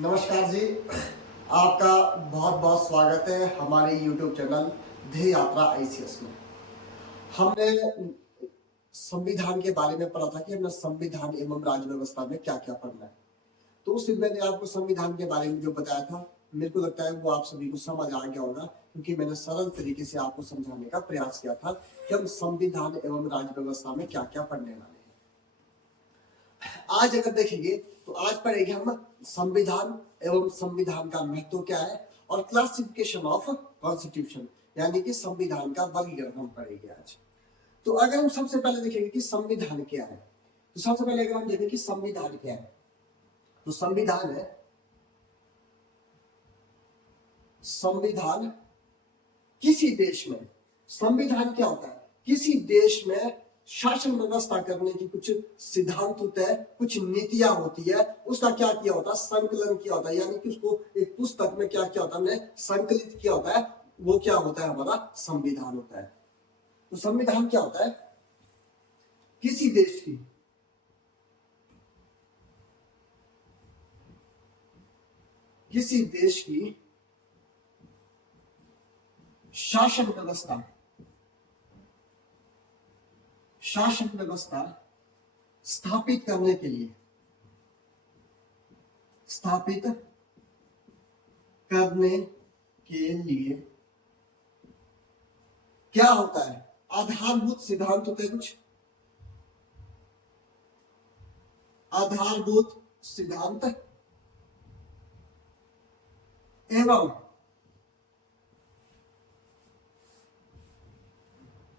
नमस्कार जी। आपका बहुत बहुत स्वागत है हमारे YouTube चैनल ध्येय यात्रा ICS में। हमने संविधान के बारे में पढ़ा था कि हमने संविधान एवं राज्य व्यवस्था में क्या क्या पढ़ना है। तो उस दिन मैंने आपको संविधान के बारे में जो बताया था, मेरे को लगता है वो आप सभी को समझ आ गया होगा, क्योंकि मैंने सरल तरीके से आपको समझाने का प्रयास किया था कि हम संविधान एवं राज्य व्यवस्था में क्या क्या पढ़ने वाले हैं। आज अगर देखेंगे तो आज पढ़ेंगे हम संविधान एवं संविधान का महत्व क्या है और क्लासिफिकेशन ऑफ कॉन्स्टिट्यूशन, यानी कि संविधान का वर्गीकरण हम पढ़ेंगे आज। तो अगर हम सबसे पहले देखेंगे कि संविधान क्या है, तो सबसे पहले अगर हम देखें कि संविधान क्या है, तो संविधान है संविधान किसी देश में, संविधान क्या होता है, किसी देश में शासन व्यवस्था करने की कुछ सिद्धांत होते हैं, कुछ नीतियां होती है, उसका क्या किया होता है, संकलन किया होता है, यानी कि उसको एक पुस्तक में क्या किया होता है, हमने संकलित किया होता है, वो क्या होता है, हमारा संविधान होता है। तो संविधान क्या होता है, किसी देश की शासन व्यवस्था स्थापित करने के लिए क्या होता है, आधारभूत सिद्धांत होते हैं, कुछ आधारभूत सिद्धांत एवं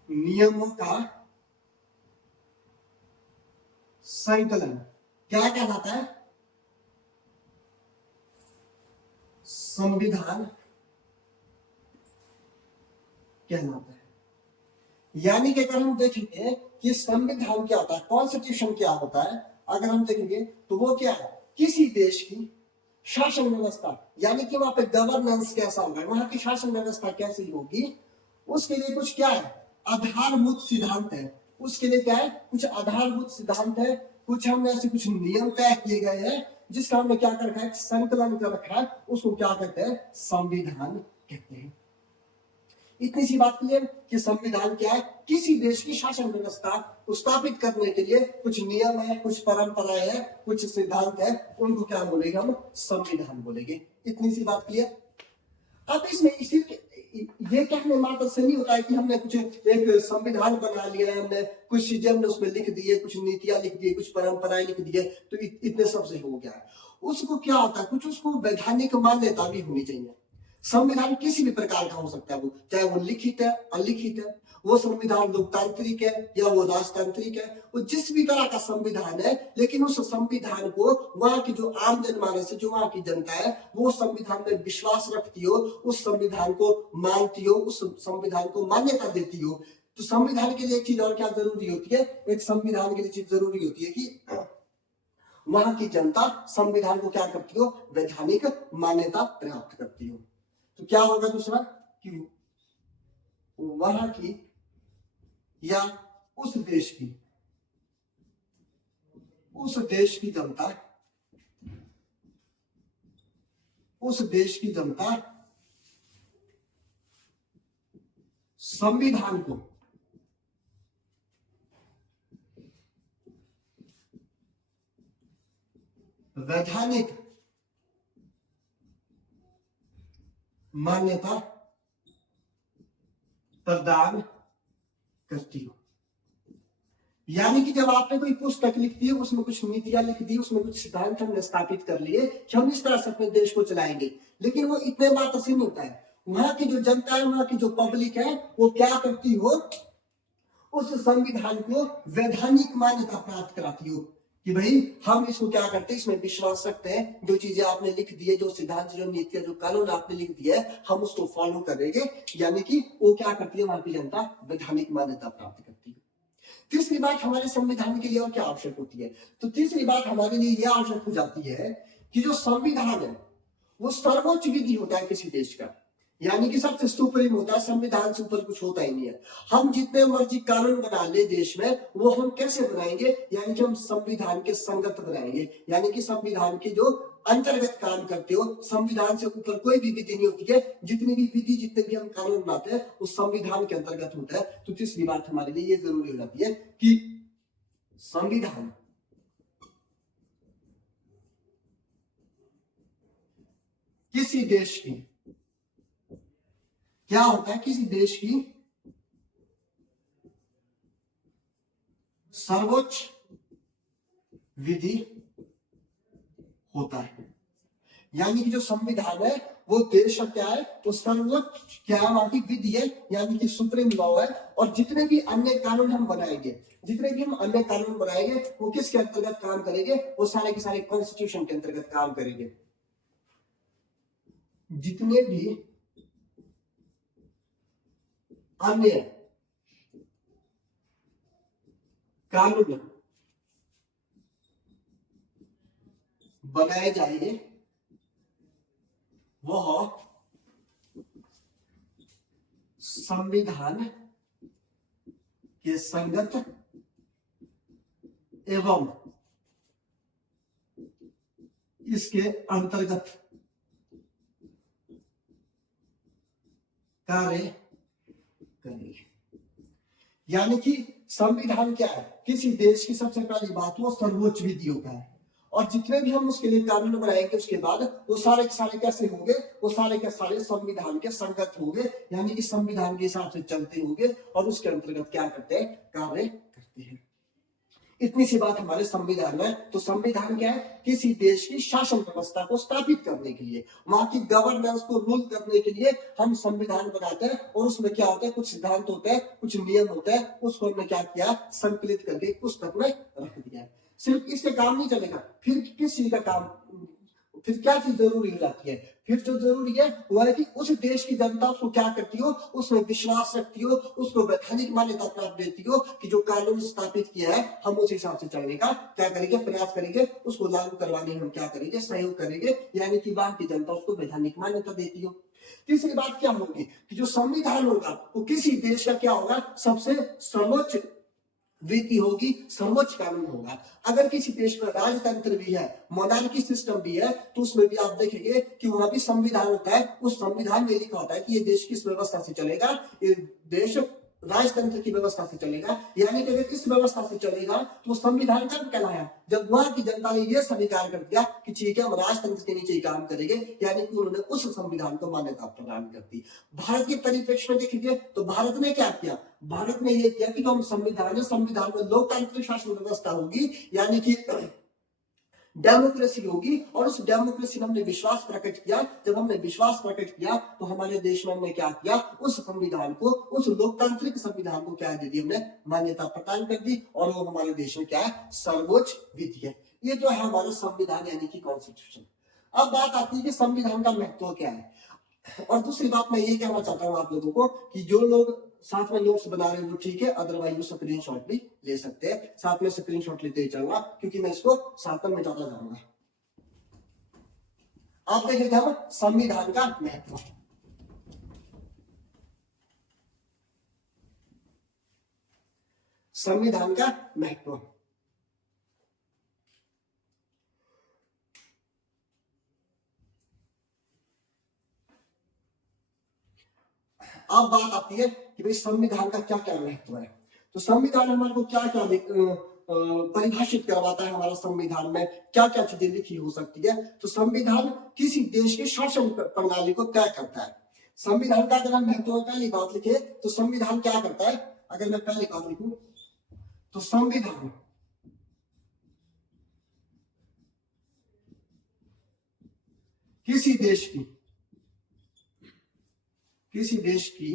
नियमों का संकलन क्या कहलाता है, संविधान कहलाता है। यानी कि अगर हम देखेंगे कि संविधान क्या होता है, कॉन्स्टिट्यूशन क्या होता है, अगर हम देखेंगे तो वो क्या है, किसी देश की शासन व्यवस्था, यानी कि वहां पे गवर्नेंस कैसा होगा, वहां की शासन व्यवस्था कैसी होगी, उसके लिए कुछ क्या है, आधारभूत सिद्धांत है। उसके लिए क्या है, कुछ आधारभूत सिद्धांत है, कुछ हमने ऐसे कुछ नियम तय किए गए हैं, जिसका हमने क्या कर रखा है, संकलन कर रखा है, उसको क्या कहते हैं, संविधान कहते हैं। इतनी सी बात क्लियर कि संविधान क्या है, किसी देश की शासन व्यवस्था को स्थापित करने के लिए कुछ नियम है, कुछ परंपराएं है, कुछ सिद्धांत है, उनको क्या बोलेंगे, हम संविधान बोलेंगे। इतनी सी बात क्लियर। अब इसमें सिर्फ ये कहने मात्र से नहीं होता है कि हमने कुछ एक संविधान बना लिया है, हमने कुछ चीजें हमने उसमें लिख दी है, कुछ नीतियां लिख दी है, कुछ परंपराएं लिख दी है, तो इतने सब से हो गया है। उसको क्या होता है, कुछ उसको वैधानिक मान्यता भी होनी चाहिए। संविधान किसी भी प्रकार का हो सकता है, वो चाहे वो लिखित है, अलिखित है, वो संविधान लोकतांत्रिक है या वो राजतांत्रिक है, वो जिस भी तरह का संविधान है, लेकिन उस संविधान को वहां की जो आम जनमानस है, जो वहां की जनता है, वो संविधान में विश्वास रखती हो, उस संविधान को मानती हो, उस संविधान को मान्यता देती हो। तो संविधान के लिए एक चीज और क्या जरूरी होती है, एक संविधान के लिए चीज जरूरी होती है कि वहां की जनता संविधान को क्या करती हो, वैधानिक मान्यता प्राप्त करती हो। तो क्या होगा दूसरा, कि वहां की या उस देश की जनता संविधान को वैधानिक मान्यता प्रदान करती हो। यानी कि जब आपने कोई पुस्तक लिख दी, उसमें कुछ नीतियां लिख दी, उसमें कुछ सिद्धांत हमने स्थापित कर लिए कि हम इस तरह से अपने देश को चलाएंगे, लेकिन वो इतने मात्र से नहीं होता है। वहां की जो जनता है, वहां की जो पब्लिक है, वो क्या करती हो, उस संविधान को वैधानिक मान्यता प्राप्त कराती हो कि भाई हम इसको क्या करते हैं, इसमें विश्वास रखते हैं, जो चीजें आपने लिख दी है, जो सिद्धांत, जो नीतियां, जो कानून आपने लिख दिया है, हम उसको फॉलो करेंगे। यानी कि वो क्या करती है, वहां की जनता वैधानिक मान्यता प्राप्त करती है। तीसरी बात हमारे संविधान के लिए और क्या आवश्यक होती है, तो तीसरी बात हमारे लिए यह आवश्यक हो जाती है कि जो संविधान है वो सर्वोच्च विधि होता है किसी देश का। यानी कि सबसे सुप्रीम होता है, संविधान से ऊपर कुछ होता ही नहीं है। हम जितने मर्जी कानून बना ले देश में, वो हम कैसे बनाएंगे, यानी कि हम संविधान के संगत बनाएंगे, यानी कि संविधान के जो अंतर्गत काम करते हो, संविधान से ऊपर कोई भी विधि नहीं होती है। जितनी भी विधि, जितने भी हम कानून बनाते हैं, वो संविधान के अंतर्गत होता है। तो तीसरी बात हमारे लिए ये जरूरी हो जाती है कि संविधान किसी देश की, क्या होता है, किसी देश की सर्वोच्च विधि होता है। यानी कि जो संविधान है वो देश का क्या है, तो सर्वोच्च क्या है, वहां की विधि है, यानी कि सुप्रीम लॉ है। और जितने भी अन्य कानून हम बनाएंगे, जितने भी हम अन्य कानून बनाएंगे, वो किसके अंतर्गत काम करेंगे, वो सारे के सारे कॉन्स्टिट्यूशन के अंतर्गत काम करेंगे। जितने भी अन्य कानून बनाए जाएंगे वह संविधान के संगत एवं इसके अंतर्गत कार्य करेंगे। यानी कि संविधान क्या है, किसी देश की सबसे पहली बात वो सर्वोच्च विधि होता है। और जितने भी हम उसके लिए कानून बनाएंगे उसके बाद, वो सारे के सारे कैसे होंगे, वो सारे के सारे संविधान के संगत होंगे, यानी कि संविधान के हिसाब से चलते होंगे और उसके अंतर्गत क्या करते हैं, कार्य करते हैं। इतनी सी बात हमारे संविधान में। तो संविधान क्या है, किसी देश की शासन व्यवस्था को स्थापित करने के लिए, वहां की गवर्नेंस को रूल करने के लिए हम संविधान बनाते हैं। और उसमें क्या होता है, कुछ सिद्धांत होते हैं, कुछ नियम होते हैं, उसको हमने क्या किया, संकलित करके पुस्तक में रख दिया। सिर्फ इससे काम नहीं चलेगा, फिर किस चीज का काम, फिर क्या चीज जरूरी हो जाती है, फिर जो जरूरी है वो है कि उस देश की जनता उसको क्या करती हो, उसमें विश्वास रखती हो, उसको वैधानिक मान्यता प्राप्त देती हो कि जो कानून स्थापित किया है हम उस हिसाब से चलने का क्या करेंगे, प्रयास करेंगे, उसको लागू करवाने में हम क्या करेंगे, सहयोग करेंगे, यानी कि वहां की जनता उसको वैधानिक मान्यता देती हो। तीसरी बात क्या होगी कि जो संविधान होगा वो किसी देश का क्या होगा, सबसे सर्वोच्च विधि होगी, सर्वोच्च कानून होगा। अगर किसी देश में राजतंत्र भी है, मोनार्की सिस्टम भी है, तो उसमें भी आप देखेंगे कि वहां भी संविधान होता है। उस संविधान में लिखा होता है कि ये देश किस व्यवस्था से चलेगा, ये देश राजतंत्र की व्यवस्था से चलेगा। यानी कि अगर इस व्यवस्था से चलेगा तो संविधान कब कहलाया, जब वहां की जनता ने यह स्वीकार कर दिया कि ठीक है हम राजतंत्र के नीचे ही काम करेंगे, यानी कि उन्होंने उस संविधान को मान्यता प्रदान कर दी। भारत के परिप्रेक्ष्य में देखेंगे तो भारत ने क्या किया, भारत ने यह किया कि जो हम संविधान है, संविधान में लोकतांत्रिक शासन व्यवस्था होगी, यानी कि डेमोक्रेसी होगी। और उस डेमोक्रेसी में हमने विश्वास प्रकट किया। जब हमने विश्वास प्रकट किया तो हमारे देश में हमने क्या किया, उस संविधान को, उस लोकतांत्रिक संविधान को क्या दे दी, हमने मान्यता प्रदान कर दी। और वो हमारे देश में क्या है, सर्वोच्च विधि है। ये जो है हमारा संविधान यानी कि कॉन्स्टिट्यूशन। अब बात आती है कि संविधान का महत्व क्या है। और दूसरी बात मैं ये कहना चाहता हूँ आप लोगों को कि जो लोग साथ में नोट्स बना रहे हैं वो ठीक है, अदरवाइज वो स्क्रीनशॉट भी ले सकते हैं। साथ में स्क्रीनशॉट लेते ही चलना, क्योंकि मैं इसको साथ में जाता जाऊंगा। आप देखेंगे हम संविधान का महत्व। संविधान का महत्व, अब बात आती है कि भाई संविधान का क्या क्या महत्व है। तो संविधान हमारे को क्या क्या परिभाषित करवाता है, हमारा संविधान में क्या क्या चीजें लिखी हो सकती है। तो संविधान किसी देश की शासन प्रणाली को तय करता है। संविधान का अगर हम महत्व में पहली बात लिखे तो संविधान क्या करता है, अगर मैं पहली बात लिखूं तो संविधान किसी देश की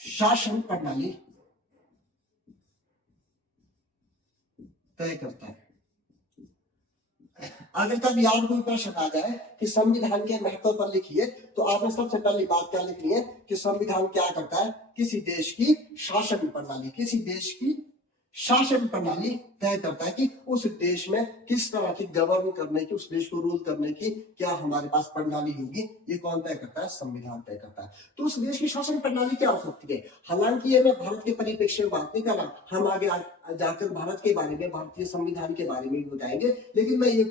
शासन प्रणाली तय करता है। अगर कभी आप कोई प्रश्न आ जाए कि संविधान के महत्व पर लिखिए, तो आपने सबसे पहली बात क्या लिखनी है कि संविधान क्या करता है, किसी देश की शासन प्रणाली, किसी देश की शासन प्रणाली तय करता है कि उस देश में किस तरह की गवर्न करने की, उस देश को रूल करने की क्या हमारे पास प्रणाली होगी, ये कौन तय करता है? संविधान तय करता है। तो उस देश की शासन प्रणाली क्या हो सकती है? हालांकि ये मैं भारत के परिप्रेक्ष्य में बात नहीं कर रहा, हम आगे जाकर भारत के बारे में, भारतीय संविधान के बारे में बताएंगे, लेकिन मैं ये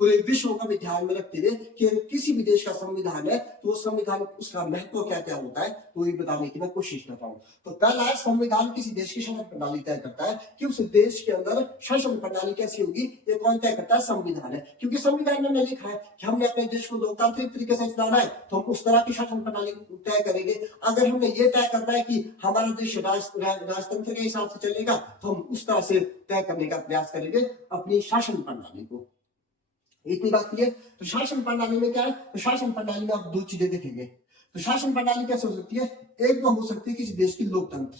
पूरे विश्व का भी ध्यान में रखते हुए कि किसी भी देश का संविधान है तो वो संविधान, उसका महत्व क्या क्या होता है, तो ये बताने की मैं कोशिश करता हूँ। तो पहला है, संविधान किसी देश की शासन प्रणाली तय करता है कि उस देश के अंदर शासन प्रणाली कैसी होगी, ये कौन तय करता है? संविधान है। क्योंकि संविधान में लिखा है कि हमने अपने देश को लोकतांत्रिक तरीके से चलाना है तो हम उस तरह की शासन प्रणाली तय करेंगे। अगर हमने ये तय करना है कि हमारा देश राजतंत्र के हिसाब से चलेगा तो हम उस तरह से तय करने का प्रयास करेंगे अपनी शासन प्रणाली को। इतनी बात की है। तो शासन प्रणाली में क्या है? तो शासन प्रणाली में आप दो चीजें देखेंगे। तो शासन प्रणाली कैसे हो सकती है? एक तो हो सकती है किसी देश की लोकतंत्र,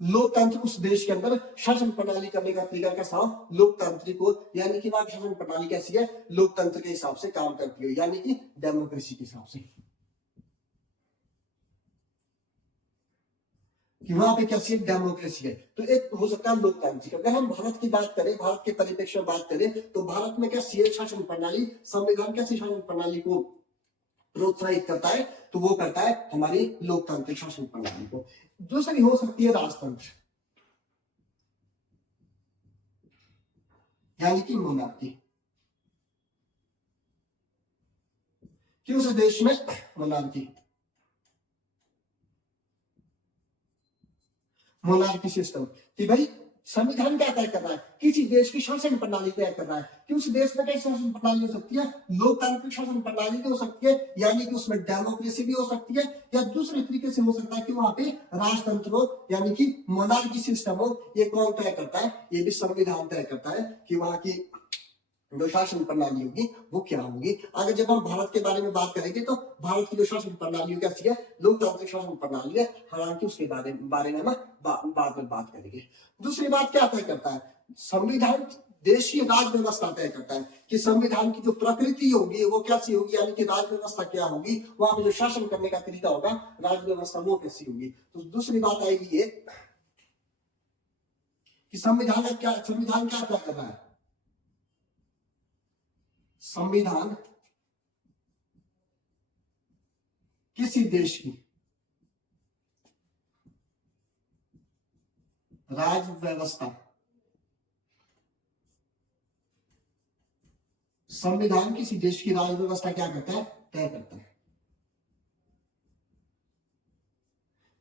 लोकतंत्र उस देश के अंदर शासन प्रणाली करने का तरीका कैसा हो? लोकतांत्रिक हो, यानी कि वहां की शासन प्रणाली कैसी है? लोकतंत्र के हिसाब से काम करती हो, यानी कि डेमोक्रेसी के हिसाब से, कि वहां पे कैसी है? डेमोक्रेसी है। तो एक हो सकता है लोकतांत्रिक। अगर हम भारत की बात करें, भारत के परिप्रेक्ष्य में बात करें, तो भारत में कैसी है शासन प्रणाली? संविधान कैसी शासन प्रणाली को प्रोत्साहित करता है? तो वो करता है हमारी लोकतांत्रिक शासन प्रणाली को। दूसरी हो सकती है राजतंत्र, यानी कि मोनार्की, कि उस देश में मोनार्की, मोनार्की सिस्टम, कि भाई संविधान क्या तय कर रहा है? किसी देश की शासन प्रणाली तय कर रहा है कि उस देश में कैसी शासन प्रणाली हो सकती है? लोकतांत्रिक शासन प्रणाली भी हो सकती है, यानी कि उसमें डेमोक्रेसी भी हो सकती है, या दूसरे तरीके से हो सकता है कि वहां पे राजतंत्र हो, यानी कि मोनार्की सिस्टम हो। ये कौन तय करता है? ये भी संविधान तय करता है कि वहां की जो शासन प्रणाली होगी वो क्या होगी। अगर जब हम भारत के बारे में बात करेंगे तो भारत की जो शासन प्रणाली कैसी है? लोकतांत्रिक शासन प्रणाली है। हालांकि उसके बारे में हम बाद में बात करेंगे। दूसरी बात क्या तय करता है? संविधान देश की राज व्यवस्था तय करता है कि संविधान की जो प्रकृति होगी वो कैसी होगी, यानी कि राज व्यवस्था क्या होगी, वहां पे जो शासन करने का तरीका होगा, राज व्यवस्था वो कैसी होगी। तो दूसरी बात आएगी ये कि संविधान क्या तय कर रहा है? संविधान किसी देश की राज व्यवस्था, संविधान किसी देश की राज व्यवस्था क्या करता है? तय करता है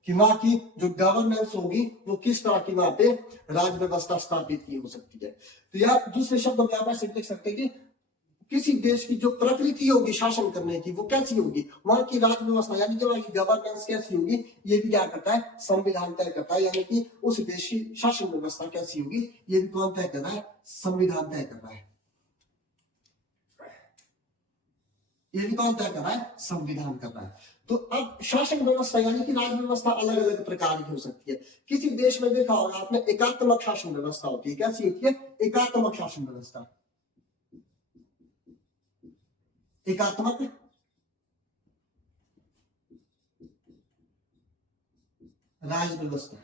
कि वहां की जो गवर्नेंस होगी वो किस तरह की वहां पे राज व्यवस्था स्थापित की हो सकती है। तो यार दूसरे शब्दों में आप ऐसे लिख सकते हैं कि किसी देश की जो प्रकृति होगी शासन करने की वो कैसी होगी, वहां की राज व्यवस्था यानी कि वहां की गवर्नेंस कैसी होगी, ये भी क्या करता है? संविधान तय करता है। यानी कि उस देश की शासन व्यवस्था कैसी होगी, ये भी कौन तय कर रहा है? संविधान तय कर रहा है। ये भी कौन तय कर रहा है? संविधान कर रहा है। तो अब शासन व्यवस्था यानी कि राज व्यवस्था अलग अलग प्रकार की हो सकती है। किसी देश में देखा होगा आपने, एकात्मक शासन व्यवस्था होती है। कैसी होती है? एकात्मक शासन व्यवस्था, एकात्मक राज व्यवस्था,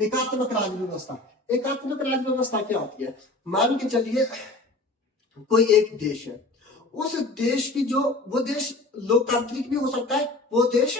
एकात्मक राज व्यवस्था। एकात्मक राज व्यवस्था क्या होती है? मान के चलिए कोई एक देश है, उस देश की जो, वो देश लोकतांत्रिक भी हो सकता है, वो देश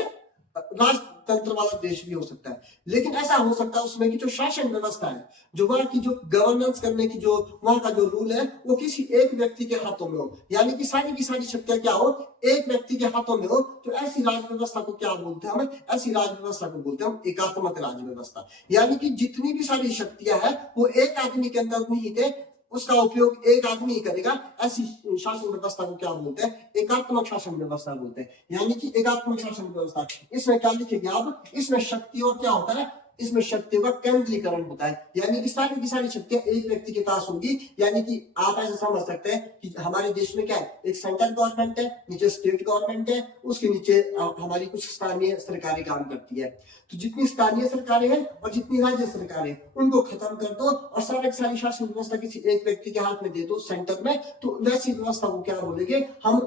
राजतंत्र वाला देश भी हो सकता है, लेकिन ऐसा हो सकता है उसमें की जो शासन व्यवस्था है, जो वहां की जो गवर्नेंस करने की जो वहां का जो रूल है, वो किसी एक व्यक्ति के हाथों में हो, यानी कि सारी की सारी शक्तियां क्या हो? एक व्यक्ति के हाथों में हो। तो ऐसी राज व्यवस्था को क्या बोलते हैं? हम ऐसी राज व्यवस्था को बोलते हैं हम एकात्मक राज व्यवस्था। यानी कि जितनी भी सारी शक्तियां हैं वो एक आदमी के अंदर नहीं थे, उसका उपयोग एक आदमी ही करेगा। ऐसी शासन व्यवस्था को क्या बोलते हैं? एकात्मक शासन व्यवस्था बोलते हैं। यानी कि एकात्मक शासन व्यवस्था, इसमें क्या लिखेंगे आप? इसमें शक्तियों क्या होता है? इसमें शक्तियों का केंद्रीकरण होता है, यानी कि सारी की सारी शक्तियां एक व्यक्ति के पास होगी। यानी कि आप ऐसे समझ सकते हैं कि हमारे देश में क्या है? एक सेंट्रल गवर्नमेंट है, नीचे स्टेट गवर्नमेंट है, उसके नीचे हमारी कुछ स्थानीय सरकारें काम करती है। तो जितनी स्थानीय सरकारें हैं और जितनी राज्य सरकारें, उनको खत्म कर दो और सारी शासन व्यवस्था किसी एक व्यक्ति के हाथ में दे दो सेंटर में, तो वैसी व्यवस्था को क्या बोलेंगे हम?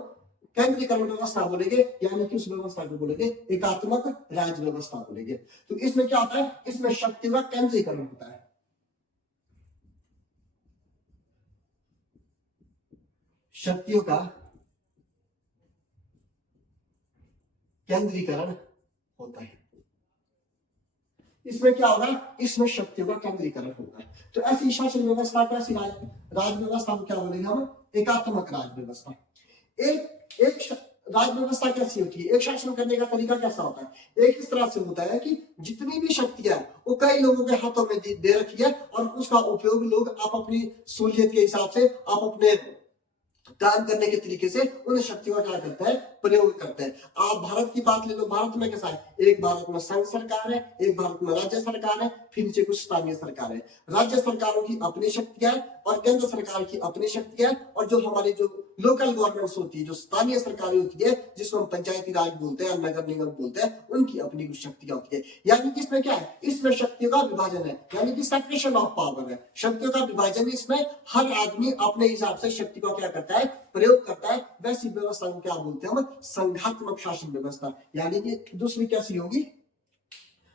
केंद्रीकरण व्यवस्था बोलेंगे, यानी कि उस व्यवस्था को बोलेंगे एकात्मक राज्य व्यवस्था बोलेंगे। तो इसमें क्या होता है, इसमें शक्ति का केंद्रीकरण होता है, शक्तियों का केंद्रीकरण होता है। इसमें क्या होगा, इसमें शक्तियों का केंद्रीकरण होगा। तो ऐसी शासन व्यवस्था को, ऐसी राज व्यवस्था को क्या बोलेंगे हम, एकात्मक राज व्यवस्था। एक राज व्यवस्था कैसी होती है, एक शासन करने का तरीका कैसा होता है, एक इस तरह से होता है कि जितनी भी शक्तियां वो कई लोगों के हाथों में दे रखी है और उसका उपयोग लोग आप अपनी सहूलियत के हिसाब से, आप अपने काम करने के तरीके से उन शक्तियों का क्या करता है, प्रयोग करते हैं। आप भारत की बात ले लो, भारत में कैसा है, एक भारत में संघ सरकार है, एक भारत में राज्य सरकार है, फिर नीचे कुछ स्थानीय सरकार है। राज्य सरकारों की अपनी शक्तियां और केंद्र सरकार की अपनी शक्तियां, और जो हमारी जो लोकल गवर्नमेंट्स होती है, जो स्थानीय सरकारें होती है, जिसको हम पंचायती राज बोलते हैं, नगर निगम बोलते हैं, उनकी अपनी कुछ शक्तियां होती है। यानी कि इसमें क्या है, इसमें शक्तियों का विभाजन है, यानी कि सेपरेशन ऑफ पावर है, शक्तियों का विभाजन। इसमें हर आदमी अपने हिसाब से शक्ति को क्या करता है, प्रयोग करता है। वैसी व्यवस्था को क्या बोलते हैं हम, संघात्मक शासन व्यवस्था। यानी कि दूसरी कैसी होगी,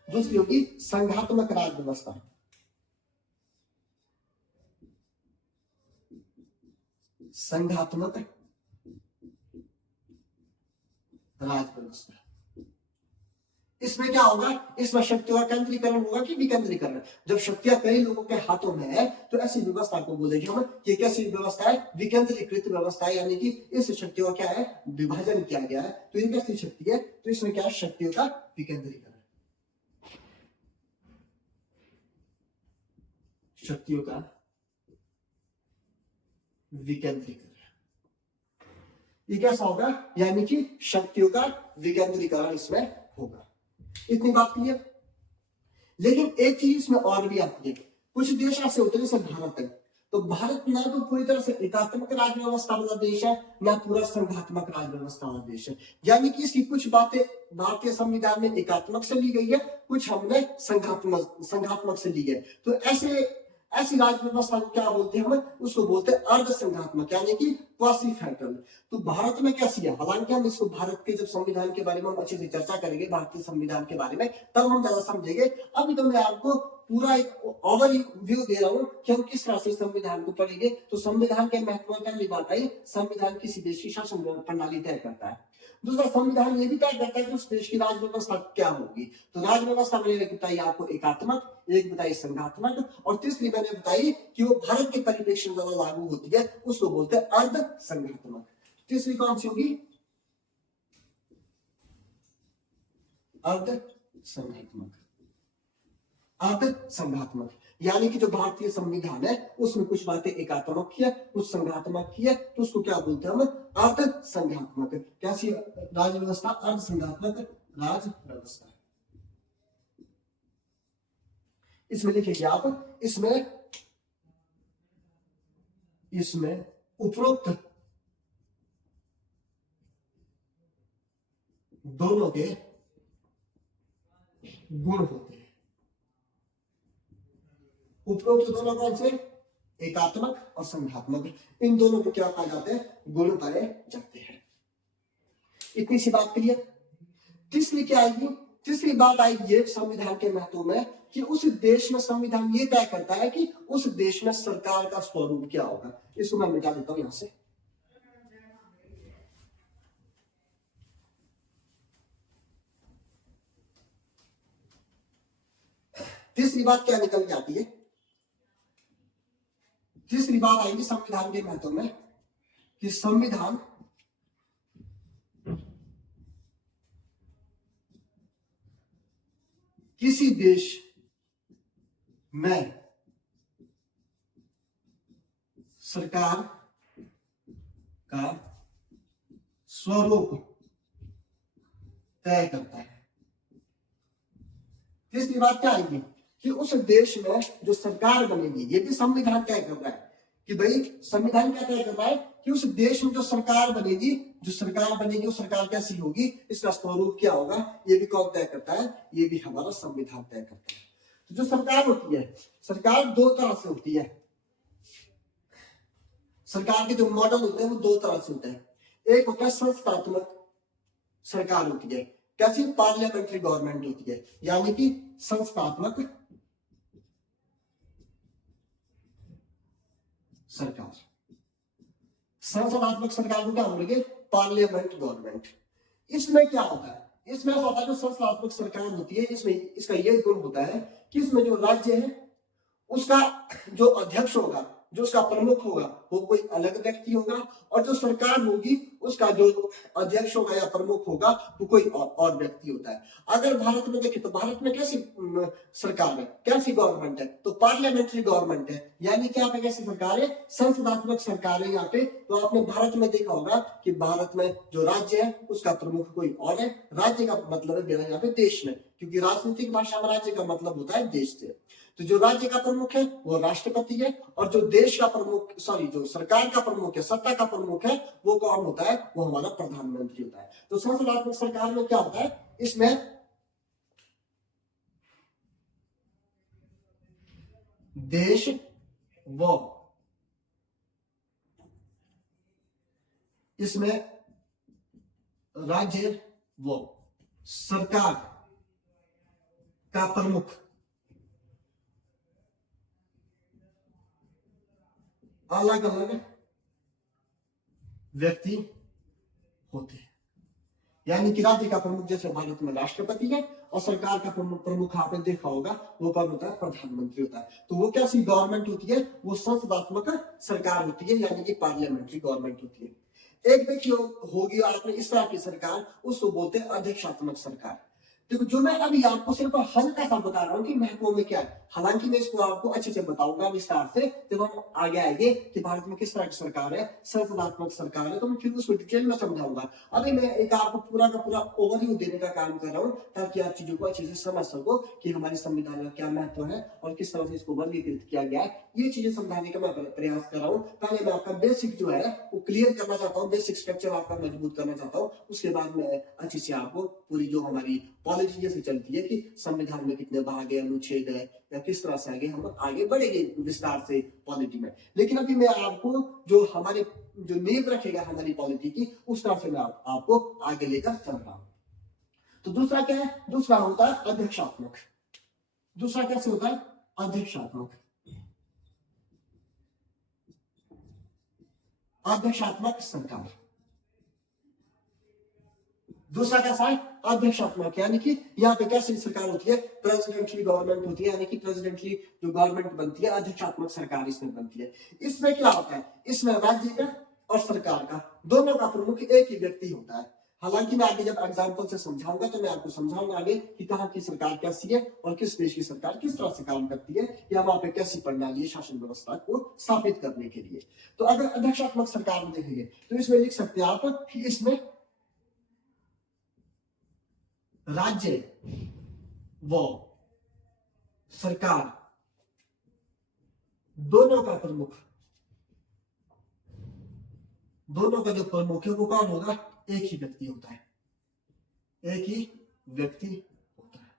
दूसरी होगी संघात्मक राज व्यवस्था। संघात्मक राज व्यवस्था, इसमें क्या होगा, इसमें शक्तियों का केंद्रीकरण होगा कि विकेंद्रीकरण। जब शक्तियां कई लोगों के हाथों में है तो ऐसी व्यवस्था को बोलेंगे हम कि कैसी व्यवस्था है, विकेंद्रीकृत व्यवस्था है। यानी कि इस शक्तियों का क्या है, विभाजन किया गया है। तो ये कैसी शक्ति है, तो इसमें क्या है, शक्तियों का विकेंद्रीकरण, शक्तियों का विकेंद्रीकरण। ये कैसा होगा, यानी कि शक्तियों का विकेंद्रीकरण इसमें होगा। इतनी बात क्लियर। लेकिन एक चीज इसमें और भी आती है, कुछ देश ऐसे होते हैं जैसे भारत है, तो भारत ना तो पूरी तरह से एकात्मक राज व्यवस्था वाला देश है, ना पूरा संघात्मक राज व्यवस्था वाला देश है। यानी कि इसकी कुछ बातें भारतीय संविधान में एकात्मक से ली गई है, कुछ हमने संघात्मक से ली है। तो ऐसी राज व्यवस्था को क्या बोलते हैं हम, उसको बोलते हैं अर्ध संघात्मक, यानी कि क्वासी फेडरल। तो भारत में कैसी है, हालांकि हम इसको भारत के जब संविधान के बारे में हम अच्छे से चर्चा करेंगे, भारतीय संविधान के बारे में, तब हम ज्यादा समझेंगे। अभी तो मैं आपको पूरा एक ओवरव्यू दे रहा हूं कि हम किस तरह से संविधान को पढ़ेंगे। तो संविधान के महत्व में पहली बात आई, संविधान किसी देश की शासन प्रणाली तय करता है। दूसरा, संविधान ये भी तय करता है कि उस देश की राज व्यवस्था क्या होगी। तो राज व्यवस्था मैंने बताई आपको एकात्मक, एक बताई संघात्मक, और तीसरी मैंने बताई कि वो भारत के परिप्रेक्ष्य में ज्यादा लागू होती है, उसको बोलते हैं अर्ध संघात्मक। तीसरी कौन सी होगी, अर्ध संघात्मक। अर्ध संघात्मक यानी कि जो भारतीय संविधान है उसमें कुछ बातें एकात्मक की है, कुछ संघात्मक की है, तो उसको क्या बोलते हैं हम, अर्ध संघात्मक। कैसी राज व्यवस्था, अर्ध संघात्मक राज व्यवस्था। इसमें लिखिए आप, इसमें उपरोक्त दोनों के गुण होते हैं। उपरोक्त दोनों कौन से, एकात्मक और संघात्मक, इन दोनों को क्या कहा जाते हैं, गुण पाए जाते हैं। इतनी सी बात क्लियर। तीसरी क्या आएगी, तीसरी बात आएगी ये संविधान के महत्व में कि उस देश में संविधान ये तय करता है कि उस देश में सरकार का स्वरूप क्या होगा। इसको मैं मिटा देता हूं यहां से। तीसरी बात क्या निकल के आती है, तीसरी बात आएगी संविधान के महत्व में कि संविधान किसी देश में सरकार का स्वरूप तय करता है। तीसरी बात क्या आएगी कि उस देश में जो सरकार बनेगी, ये भी संविधान तय कर रहा है कि भाई संविधान क्या तय कर रहा है कि उस देश में जो सरकार बनेगी, जो सरकार बनेगी वो सरकार कैसी होगी, इसका स्वरूप क्या होगा, ये भी कौन तय करता है, ये भी हमारा संविधान तय करता है। तो जो सरकार होती है, सरकार दो तरह से होती है। सरकार के जो मॉडल होते हैं वो दो तरह से होते हैं। एक होता है संस्थात्मक सरकार होती है, कैसी? पार्लियामेंट्री गवर्नमेंट होती है, यानी कि संस्थात्मक सरकार। संसदात्मक सरकार को क्या बोलेंगे? Parliament government. इसमें क्या होता है? इसमें ऐसा होता है जो संसदात्मक सरकार होती है, इसमें इसका यह गुण होता है कि इसमें जो राज्य है उसका जो अध्यक्ष होगा, जो उसका प्रमुख होगा, वो कोई अलग व्यक्ति होगा, और जो सरकार होगी उसका जो अध्यक्ष होगा या प्रमुख होगा वो कोई और व्यक्ति होता है। अगर भारत में देखें तो भारत में कैसी सरकार है, कैसी गवर्नमेंट है? तो पार्लियामेंट्री गवर्नमेंट है, यानी कि यहाँ पे कैसी सरकार है? संसदात्मक सरकार है यहाँ पे। तो आपने भारत में देखा होगा कि भारत में जो राज्य है उसका प्रमुख कोई और है। राज्य का मतलब है मेरा यहाँ पे देश में, क्योंकि राजनीतिक भाषा में राज्य का मतलब होता है देश से। तो जो राज्य का प्रमुख है वो राष्ट्रपति है, और जो देश का प्रमुख जो सरकार का प्रमुख है, सत्ता का प्रमुख है, वो कौन होता है? वो हमारा प्रधानमंत्री होता है। तो संसदात्मक सरकार में क्या होता है? इसमें देश वो, इसमें राज्य वो, सरकार का प्रमुख अलग अलग व्यक्ति होते हैं। यानी कि राज्य का प्रमुख जैसे भारत में राष्ट्रपति है, और सरकार का प्रमुख आपने देखा होगा वो कौन होता है? प्रधानमंत्री होता है। तो वो कैसी गवर्नमेंट होती है? वो संसदात्मक सरकार होती है, यानी कि पार्लियामेंट्री गवर्नमेंट होती है। एक देखिए होगी आपने इस तरह की सरकार, उसको बोलते हैं अध्यक्षात्मक सरकार। देखो जो मैं अभी आपको सिर्फ हल्का सा बता रहा हूँ कि महत्व में क्या है, हालांकि मैं इसको आपको अच्छे से बताऊंगा विस्तार से जब हम आगे आएंगे कि भारत में किस तरह की सरकार है, संसदात्मक सरकार है, तो मैं फिर उसको डिटेल में समझाऊंगा। अभी मैं एक आपको पूरा का पूरा ओवरव्यू देने का काम कर रहा हूँ, ताकि आप चीजों को अच्छे से समझ सको कि हमारे संविधान का क्या महत्व है और किस तरह से इसको वर्गीकृत किया गया है। ये चीजें समझाने का मैं प्रयास कर रहा हूँ। पहले मैं आपका बेसिक जो है वो क्लियर करना चाहता हूँ, बेसिक स्ट्रक्चर आपका मजबूत करना चाहता हूँ। उसके बाद मैं अच्छी से आपको पूरी जो हमारी पॉलिसी जैसे चलती है कि संविधान में कितने भाग है, अनुच्छेद है, या किस तरह से हम आगे बढ़ेंगे विस्तार से पॉलिटी में। लेकिन अभी मैं आपको जो हमारे जो नींव रखेगा हमारी पॉलिटी की, उस तरह से मैं आपको आगे लेकर चल रहा हूं। तो दूसरा क्या है? दूसरा होता है अध्यक्षात्मक। दूसरा कैसे होता है? अध्यक्षात्मक। अध्यक्षात्मक सरकार। दूसरा कैसा है? अध्यक्षात्मक, यानी कि यहाँ पे कैसी सरकार होती है? प्रेसिडेंटली गवर्नमेंट होती है, यानी कि प्रेसिडेंटली जो गवर्नमेंट बनती है, अध्यक्षात्मक सरकार इसमें बनती है। इसमें क्या होता है? इसमें राज्य का और सरकार का दोनों का प्रमुख एक ही व्यक्ति होता है। हालांकि मैं आगे जब एग्जाम्पल से समझाऊंगा तो मैं आपको समझाऊंगा आगे कि कहाँ की सरकार कैसी है और किस देश की सरकार किस तरह से काम करती है, या वहां पे कैसी प्रणाली है शासन व्यवस्था को स्थापित करने के लिए। तो अगर अध्यक्षात्मक सरकार में देखेंगे तो इसमें लिख सकते हैं आप कि इसमें राज्य व सरकार दोनों का प्रमुख, दोनों का जो प्रमुख है वो कौन होगा? एक ही व्यक्ति होता है, एक ही व्यक्ति होता है।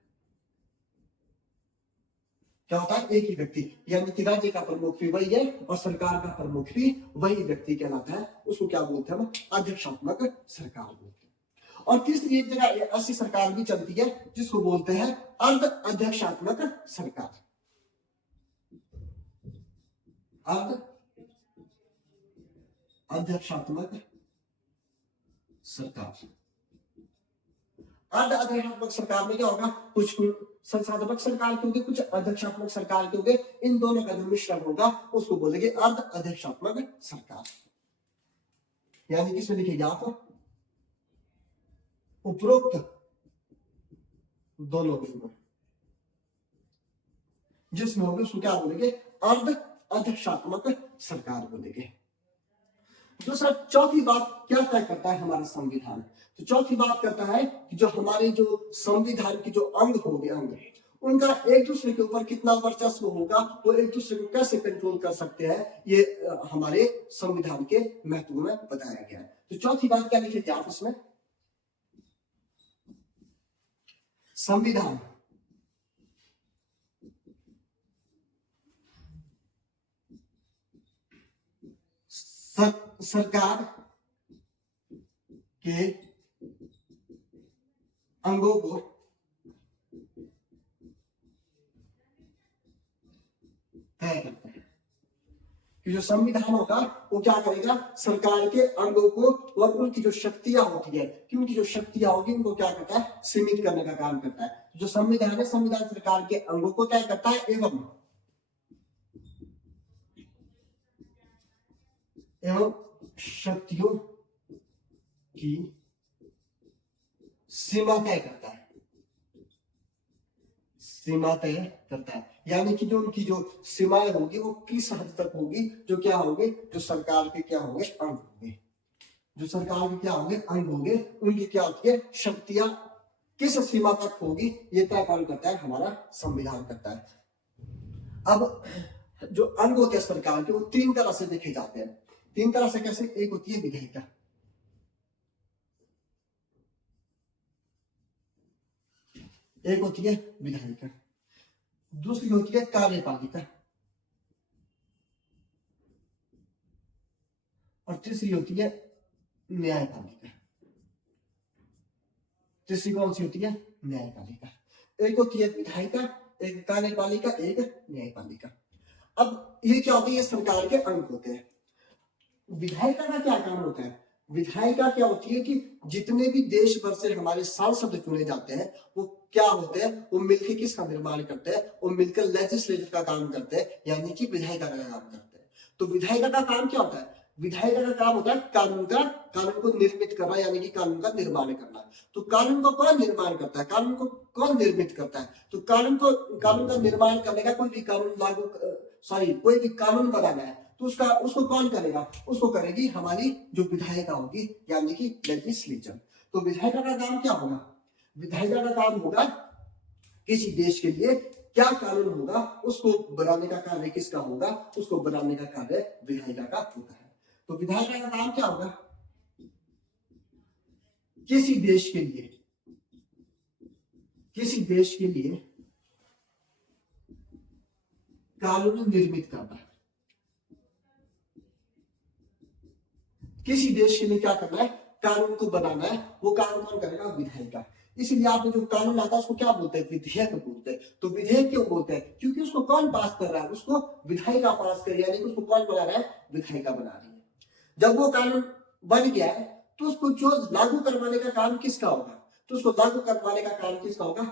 क्या होता है? एक ही व्यक्ति, यानी कि राज्य का प्रमुख भी वही है और सरकार का प्रमुख भी वही व्यक्ति कहलाता है। उसको क्या बोलते हैं? हम अध्यक्षात्मक सरकार बोलते हैं। और तीसरी एक जगह ऐसी सरकार भी चलती है जिसको बोलते हैं अर्ध अध्यक्षात्मक सरकार। अर्ध अध्यक्षात्मक सरकार। अर्ध अध्यक्षात्मक सरकार में क्या होगा? कुछ संस्थात्मक सरकार के होंगे, कुछ अध्यक्षात्मक सरकार के होंगे। इन दोनों का जो मिश्रण होगा उसको बोलेंगे अर्ध अध्यक्षात्मक सरकार। यानी कि इसमें लिखेगा आप उपरोक्त दोनों में जिसमें होंगे उसको क्या बोलेंगे? अर्ध अध्यक्षात्मक सरकार बोलेंगे। दूसरा, चौथी बात क्या तय करता है हमारा संविधान? तो चौथी बात करता है कि जो हमारे जो संविधान के जो अंग होंगे, अंग उनका एक दूसरे के ऊपर कितना वर्चस्व होगा, वो एक दूसरे को कैसे कंट्रोल कर सकते हैं, ये हमारे संविधान के महत्व में बताया गया है। तो चौथी बात क्या लिखे थे आप इसमें? संविधान सरकार के अंगों को तय करता है। कि जो संविधान होगा वो क्या करेगा, सरकार के अंगों को और उनकी जो शक्तियां होती है, कि उनकी जो शक्तियां होगी उनको क्या करता है, सीमित करने का काम करता है। जो संविधान है, संविधान सरकार के अंगों को तय करता है एवं शक्तियों की सीमा तय करता है, सीमा तय करता है। यानी कि जो उनकी जो सीमाएं होगी वो किस हद तक होगी, जो क्या होंगे, जो सरकार के क्या होंगे, अंग होंगे। जो सरकार के क्या होंगे, अंग होंगे, उनकी क्या होती है, शक्तियां किस सीमा तक होगी, ये तय कौन करता है, हमारा संविधान करता है। अब जो अंग होते हैं सरकार के, वो तीन तरह से देखे जाते हैं। तीन तरह से कैसे, एक होती है विधायिका, एक होती है विधायिका, दूसरी होती है कार्यपालिका, और तीसरी होती है न्यायपालिका। तीसरी कौन सी होती है, न्यायपालिका। एक होती है विधायिका, एक कार्यपालिका, एक न्यायपालिका। अब ये क्या होती है, ये सरकार के अंग होते हैं। विधायिका का क्या काम होता है, विधायिका क्या होती है कि जितने भी देश भर से हमारे सांसद चुने जाते हैं, वो क्या होते हैं, वो मिलकर किसका निर्माण करते हैं, वो मिलकर लेजिस्लेटिव का काम करते हैं, यानी कि विधायिका का काम करते हैं। तो विधायिका का काम क्या होता है, विधायिका का काम होता है कानून को निर्मित करना, यानी कि कानून का निर्माण करना। तो कानून को कौन निर्माण करता है, कानून को कौन निर्मित करता है, तो कानून का निर्माण करने का, कोई भी कानून कोई भी कानून बनाना है तो उसको कौन करेगा, उसको करेगी हमारी जो विधायिका होगी, यानी कि लेजिस्लेचर। तो विधायिका का काम क्या होगा, विधायिका का काम होगा किसी देश के लिए क्या कानून होगा, उसको बनाने का कार्य किसका होगा, उसको बनाने का कार्य विधायिका का होता है। तो विधायिका का काम क्या होगा, किसी देश के लिए कानून निर्मित करना है। किसी देश के लिए क्या करना है, कानून को बनाना है, वो कानून कौन करेगा, विधायिका। इसलिए आपने जो कानून आता है उसको क्या बोलते हैं, विधेयक बोलते हैं। तो विधेयक क्यों बोलते हैं, क्योंकि उसको कौन पास कर रहा है, उसको विधायिका पास कर रही है, यानी कि उसको कौन बना रहा है, विधायिका बना रही है। जब वो कानून बन गया है तो उसको जो लागू करवाने का काम किसका होगा, तो उसको लागू करवाने का काम किसका होगा,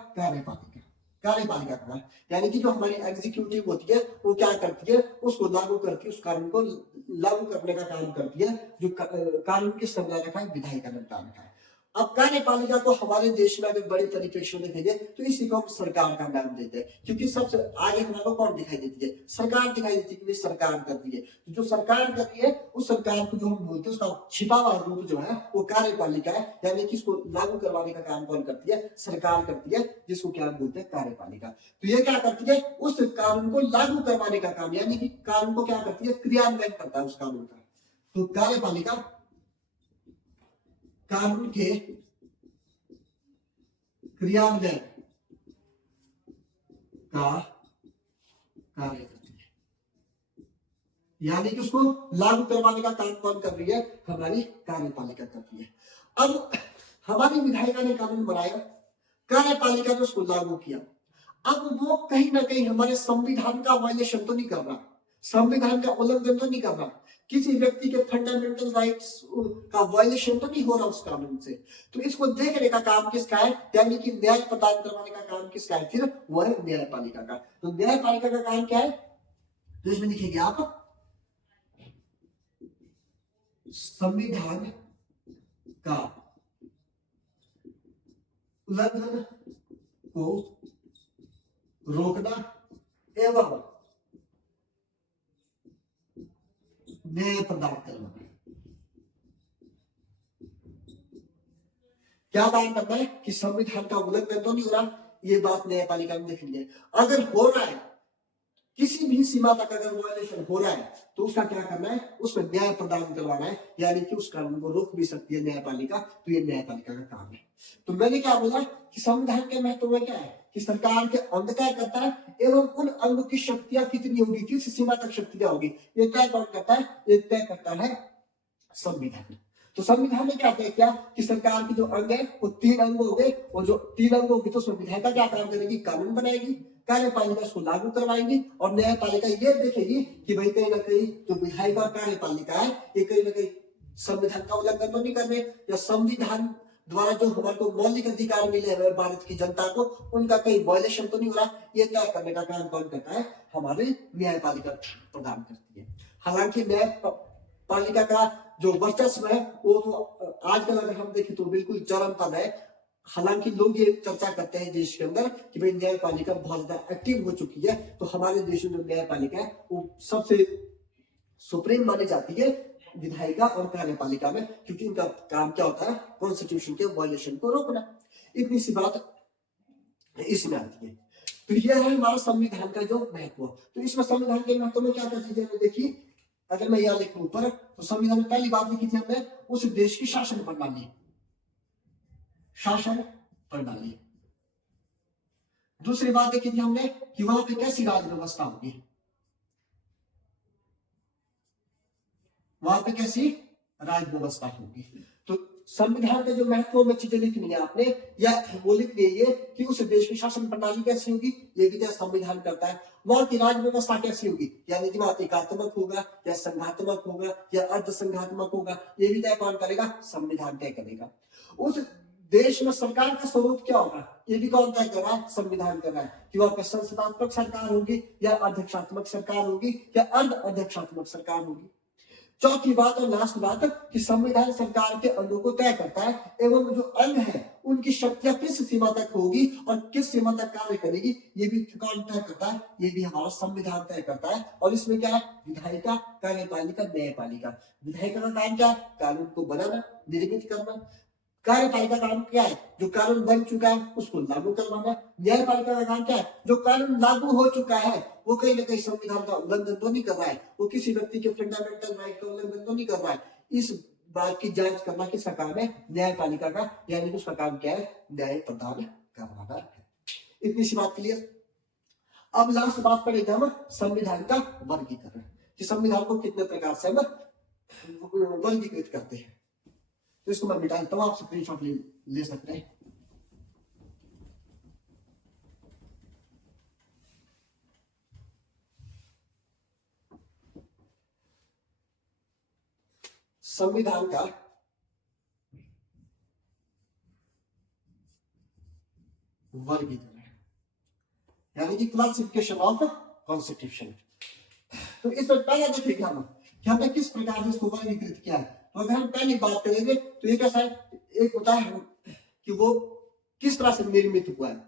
कार्यपालिका का। यानी कि जो हमारी एग्जीक्यूटिव होती है वो क्या करती है, उसको लागू करती है, उस कानून को लागू करने का काम करती है। जो कानून किस संविधान रखा है, विधायिका ने बना रखा है। अब कार्यपालिका को हमारे देश में अगर बड़े तरीके से देखेंगे तो इसी को हम सरकार का नाम देते हैं, क्योंकि सबसे आगे हमारे को कौन दिखाई देती है, सरकार दिखाई देती है, कि सरकार कर रही है। तो जो सरकार कर रही है उस सरकार को जो हम बोलते हैं उसका छिपा हुआ रूप जो है वो कार्यपालिका है, यानी कि इसको लागू करवाने का काम कौन करती है, सरकार करती है, जिसको क्या बोलते हैं, कार्यपालिका। तो ये क्या करती है, उस कानून को लागू करवाने का काम, यानी कि कानून को क्या करती है, क्रियान्वयन करता है उस कानून का। तो कार्यपालिका कानून के क्रियान्वयन का कार्य करती है, यानी कि उसको लागू करवाने का काम कौन कर रही है, हमारी कार्यपालिका करती है। अब हमारी विधायिका ने कानून बनाया, कार्यपालिका ने उसको लागू किया। अब वो कहीं ना कहीं हमारे संविधान का वायलेशन तो नहीं कर रहा, संविधान का उल्लंघन तो नहीं कर रहा, किसी व्यक्ति के फंडामेंटल राइट्स का वायलेशन तो नहीं हो रहा उस कानून से। तो इसको देखने का काम किसका है, यानी कि न्याय प्रदान करवाने का काम किसका है, फिर वो है न्यायपालिका का। तो न्यायपालिका का काम क्या है, तो इसमें लिखेंगे आप, संविधान का उल्लंघन को रोकना एवं न्याय प्रदान करना। क्या काम करना है कि संविधान का उल्लंघन तो नहीं हो रहा, ये बात न्यायपालिका में देखेंगे। अगर हो रहा है, किसी भी सीमा तक अगर वायलेशन हो रहा है तो उसका क्या करना है, उसमें न्याय प्रदान करवाना है, यानी कि उस कानून को रोक भी सकती है न्यायपालिका। तो ये न्यायपालिका का काम है। तो मैंने क्या बोला कि संविधान के महत्व में क्या है कि सरकार के अंग तय करता है एवं उन अंगों की शक्तियां कितनी होगी, किस सीमा तक शक्तियां होगी, ये तय कौन करता है, ये तय करता है संविधान। तो संविधान में क्या तय किया कि सरकार की जो अंग है वो 3 अंग हो गए, और जो 3 अंग होगी तो उसमें विधायिका क्या काम करेगी, कानून बनाएगी, कार्यपालिका उसको लागू करवाएंगी, और न्यायपालिका ये देखेगी कि भाई कहीं ना कहीं जो विधायिका और कार्यपालिका है ये कहीं ना कहीं संविधान का उल्लंघन तो नहीं कर रहे, या संविधान द्वारा जो हमारे को मौलिक अधिकार मिले हैं भारत की जनता को उनका कहीं वायलेशन तो नहीं हो रहा। ये तय करने का काम कौन करता है, हमारी न्यायपालिका प्रदान करती है। हालांकि न्यायपालिका का जो वर्चस्व है वो तो आजकल अगर हम देखें तो बिल्कुल चरम पर है। हालांकि लोग ये चर्चा करते हैं देश के अंदर कि भाई न्यायपालिका बहुत ज्यादा एक्टिव हो चुकी है, तो हमारे देश में जो न्यायपालिका है वो सबसे सुप्रीम मानी जाती है विधायिका और कार्यपालिका में, क्योंकि इनका काम क्या होता है, कॉन्स्टिट्यूशन के वायलेशन को रोकना। इतनी सी बात इसमें आती है। तो यह है हमारा संविधान का जो महत्व। तो इसमें संविधान के महत्व में क्या क्या चीजें हमने देखी, अगर मैं यहाँ लिखूं ऊपर, तो संविधान में पहली बात लिखी थी हमने उस देश की शासन प्रणाली, शासन प्रणाली। दूसरी बात देखी थी हमने कि वहां पे कैसी राज व्यवस्था होगी, वहां पे कैसी राज व्यवस्था होगी। तो संविधान का जो महत्वपूर्ण चीजें लिखनी है आपने, या वो लिखनी है ये कि उस देश की शासन प्रणाली कैसी होगी, ये भी संविधान करता है। वहां की राज व्यवस्था कैसी होगी, यानी कि वहां एकात्मक होगा या संघात्मक होगा या अर्ध संघात्मक होगा, ये भी तय कौन करेगा, संविधान तय करेगा। उस देश में सरकार का स्वरूप क्या होगा, ये भी कौन तय कर रहा है, संविधान कर रहा है। कि वहां पर संसदात्मक सरकार होगी या अध्यक्षात्मक सरकार होगी या अर्ध अध्यक्षात्मक सरकार होगी। चौथी बात और लास्ट बात कि संविधान सरकार के अंगों को तय करता है, एवं जो अंग है उनकी शक्तियां किस सीमा तक होगी और किस सीमा तक कार्य करेगी, ये भी कौन तय करता है, ये भी हमारा संविधान तय करता है। और इसमें क्या है, विधायिका, कार्यपालिका, न्यायपालिका। विधायिका का काम क्या है, कानून को बनाना, निर्मित करना। कार्यपालिका का काम क्या है, जो कानून बन चुका है उसको लागू करवाना। न्यायपालिका का काम क्या है, जो कानून लागू हो चुका है वो कहीं ना कहीं संविधान का उल्लंघन तो नहीं कर रहा है, वो किसी व्यक्ति के फंडामेंटल राइट का उल्लंघन तो नहीं कर रहा है। इस बात की जांच करना किसका काम है, न्यायपालिका का, यानी कि उसका काम क्या है, न्याय प्रदान करवाना है। इतनी सी बात क्लियर। अब लास्ट बात पड़ेगा हम संविधान का वर्गीकरण, कि संविधान को कितने प्रकार से हम वर्गीकृत करते हैं। तो इसको मैं मिटा देता हूं, आप स्क्रीनशॉट ले सकते हैं। संविधान का वर्गीकरण यानी कि क्लासिफिकेशन ऑफ कॉन्स्टिट्यूशन। तो इसमें पहले देखेंगे हम कि हमने किस प्रकार से इसको वर्गीकृत किया है। तो अगर हम पहली बात करेंगे तो ये कैसा है, एक होता है कि वो किस तरह से निर्मित हुआ है,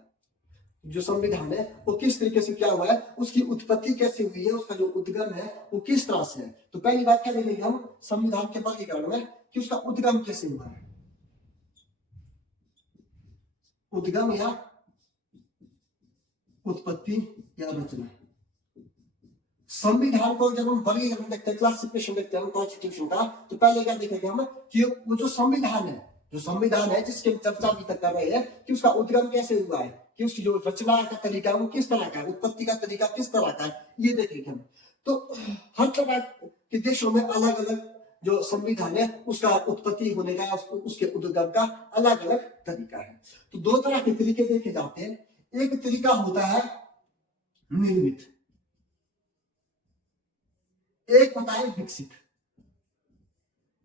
जो संविधान है वो किस तरीके से क्या हुआ है, उसकी उत्पत्ति कैसे हुई है, उसका जो उद्गम है वो किस तरह से है। तो पहली बात क्या देखेंगे हम संविधान के वर्गीकरण में कि उसका उद्गम कैसे हुआ है। उद्गम या उत्पत्ति या रचना। संविधान को जब हम वर्गीकरण देखते हैं, क्लासिफिकेशन देखते हैं कॉन्स्टिट्यूशन का, तो पहले क्या देखेंगे हम कि वो जो संविधान है, जिसकी हम चर्चा अभी तक कर रहे हैं, कि उसका उद्गम कैसे हुआ है, कि उसकी जो रचना का तरीका है वो किस तरह का है, उत्पत्ति का तरीका किस तरह का है, ये देखेंगे हम। तो हर तरह के देशों में अलग अलग जो संविधान है उसका उत्पत्ति होने का, उसके उद्गम का अलग अलग तरीका है। तो दो तरह के तरीके देखे जाते हैं। एक तरीका होता है निर्मित, एक होता है विकसित।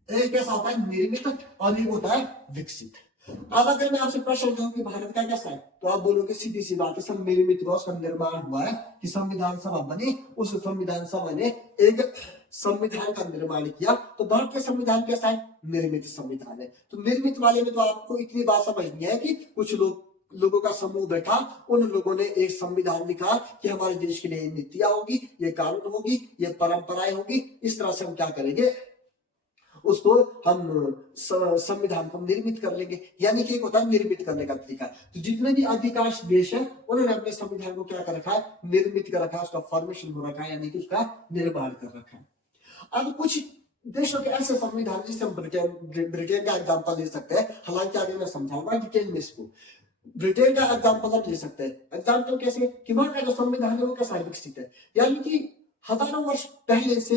एक कैसा होता है, निर्मित, और एक होता है विकसित। अब अगर मैं आपसे प्रश्न करूं कि भारत का कैसा है, तो आप बोलोगे सीधी सी बात है, सब निर्मित हुआ, उसका निर्माण हुआ है कि संविधान सभा बनी, उस संविधान सभा ने एक संविधान का निर्माण किया। तो भारत का संविधान कैसा है, निर्मित संविधान है। तो निर्मित वाले में तो आपको इतनी बात समझनी है कि कुछ लोगों का समूह बैठा, उन लोगों ने एक संविधान लिखा कि हमारे देश के लिए नीतियां होगी, ये कानून होगी, ये परंपराएं होगी, इस तरह से हम क्या करेंगे, उसको हम संविधान को निर्मित कर लेंगे। यानी कि एक होता है निर्मित करने का तरीका। तो जितने भी अधिकांश देश है उन्होंने अपने संविधान को क्या कर रखा है, निर्मित कर रखा है, उसका फॉर्मेशन हो रखा है, यानी कि उसका निर्माण कर रखा है। अब कुछ देशों के ऐसे संविधान, जिससे हम ब्रिटेन का एग्जाम्पल ले सकते हैं, हालांकि आगे मैं समझाऊंगा डिटेल में इसको। ब्रिटेन का एग्जाम्पल हम ले सकते हैं। एग्जाम्पल कैसे, कि वहां का जो संविधान है वो कैसा विकसित है, यानी कि हजारों वर्ष पहले से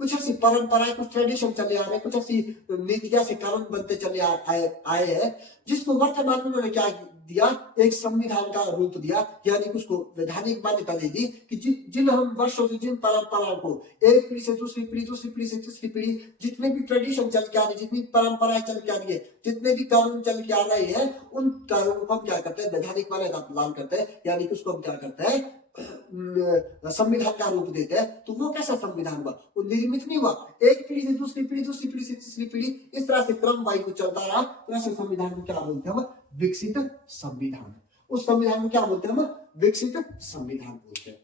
कुछ ऐसी परंपराएं, कुछ ट्रेडिशन चले आ रहे हैं, कुछ ऐसी नीतियां से कानून बनते चले आए हैं, जिसको वर्तमान में उन्होंने क्या दिया, एक संविधान का रूप दिया, यानी कि उसको वैधानिक मान्यता दे दी कि जिन हम वर्षों से जिन परंपराओं को एक पीढ़ी से दूसरी पीढ़ी, दूसरी पीढ़ी से तीसरी पीढ़ी, जितने भी ट्रेडिशन चल के आ रही, जितनी परंपराएं चल के आ रही है, जितने भी कानून चल के आ रहे हैं, उन कानूनों को हम क्या करते हैं, वैधानिक मान्यता प्रदान करते हैं, यानी कि उसको हम क्या करते हैं, संविधान का रूप देते हैं। तो वो कैसा संविधान हुआ, वो निर्मित नहीं हुआ, एक पीढ़ी से दूसरी पीढ़ी, दूसरी पीढ़ी से तीसरी पीढ़ी, इस तरह से क्रम वाइज चलता रहा। तो ऐसे संविधान को क्या बोलते हैं हम, विकसित संविधान। उस संविधान को क्या बोलते हैं हम, विकसित संविधान बोलते हैं।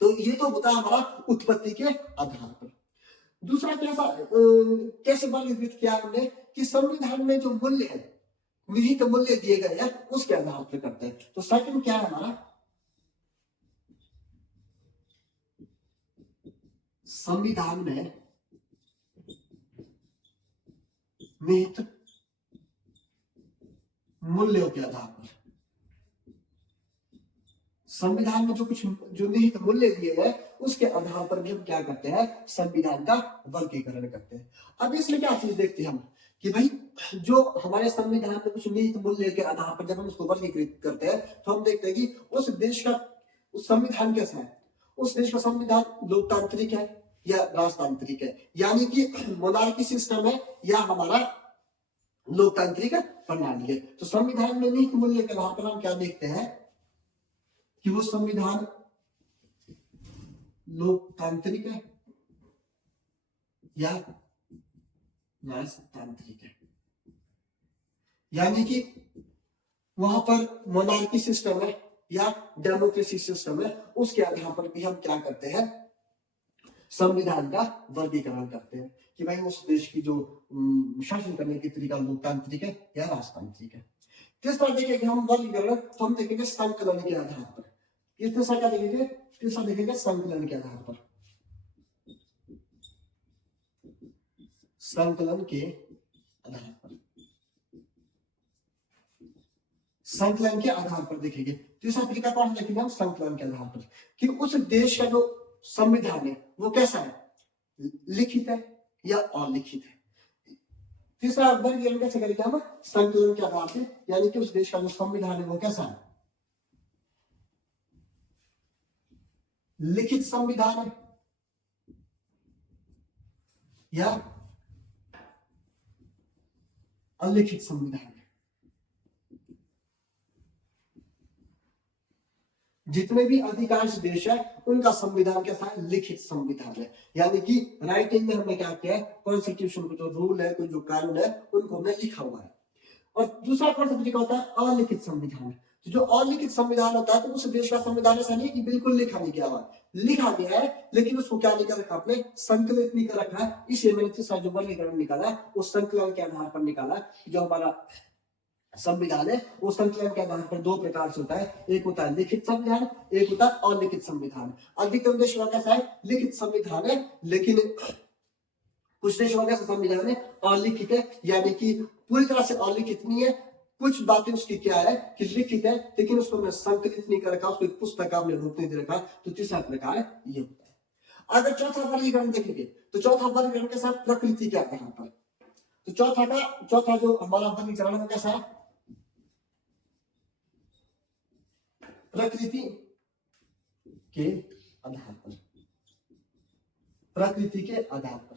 तो ये तो होता है हमारा उत्पत्ति के आधार पर। दूसरा कैसे वर्गीकृत किया हमने कि संविधान में जो मूल्य है, निहित मूल्य दिए गए हैं, उसके आधार पर करते हैं। तो सेकंड क्या है हमारा, संविधान में निहित मूल्यों के आधार पर, संविधान में जो निहित मूल्य दिए हैं, उसके आधार पर भी हम क्या करते हैं, संविधान का वर्गीकरण करते हैं। अब इसमें क्या चीज देखते हैं हम कि भाई जो हमारे संविधान में कुछ निहित मूल्य के आधार पर जब हम उसको वर्गीकृत करते हैं, तो हम देखते हैं कि उस देश का संविधान कैसा है। उस देश का संविधान लोकतांत्रिक है या राजतांत्रिक है, यानी कि मोनार्की सिस्टम है या हमारा लोकतांत्रिक प्रणाली है। तो संविधान में निहित मूल्य के आधार पर हम क्या देखते हैं कि वो संविधान लोकतांत्रिक है या राजतांत्रिक है, यानी कि वहां पर मोनार्की सिस्टम है या डेमोक्रेसी सिस्टम है, उसके आधार पर भी हम क्या करते हैं, संविधान का वर्गीकरण करते हैं कि भाई उस देश की जो शासन करने की तरीका लोकतांत्रिक है या राजतांत्रिक है। तीसरा देखेंगे हम वर्गीकरण, तो हम देखेंगे संकलन के आधार पर। तीसरा क्या देखेंगे, तीसरा देखेंगे संकलन के आधार पर। संकलन के आधार पर, संकलन के आधार पर देखेंगे। तीसरा तरीका कौन देखेंगे हम, संकलन के आधार पर, कि उस देश का जो संविधान है वो कैसा है, लिखित है या अलिखित है। तीसरा वर्गीकरण कैसे करेंगे हम, संकलन के आधार पर, यानी कि उस देश का जो संविधान है वो कैसा है, लिखित संविधान है या अलिखित संविधान है। जितने भी अधिकांश देश है उनका संविधान कैसा है, लिखित संविधान है, यानी कि राइटिंग में हमने क्या किया है, कॉन्स्टिट्यूशन को जो रूल है, कोई जो कानून है, उनको हमने लिखा हुआ है। और दूसरा कौन सा तरीका होता है, अलिखित संविधान। तो जो अलिखित संविधान होता है, तो उस देश का संविधान ऐसा नहीं है कि बिल्कुल लिखा नहीं गया हुआ, लिखा गया है, लेकिन उसको क्या नहीं कर रखा आपने, संकलित नहीं कर रखा है। इसलिए मैंने तीसरा जो वर्गीकरण निकाला है वो संकलन के आधार पर निकाला। जो हमारा संविधान है वो संकलन के आधार पर दो प्रकार से होता है, एक होता है लिखित संविधान, एक होता है अलिखित संविधान। अधिकतम देशों का कैसा है, लिखित संविधान है, लेकिन कुछ देशों का संविधान है अलिखित है, यानी कि पूरी तरह से अलिखित नहीं है, कुछ बातें उसकी क्या है कि लिखित है, लेकिन उसको हमने संकलित नहीं कर रखा, उसको एक पुस्तक हमने रूप नहीं दे रखा। तो तीसरा प्रकार ये होता है। अगर चौथा वर्गीकरण देखेंगे तो चौथा वर्गीकरण के साथ प्रकृति के आधार पर। तो चौथा जो हमारा वर्गीकरण है कैसा है, प्रकृति के आधार पर। प्रकृति के आधार पर,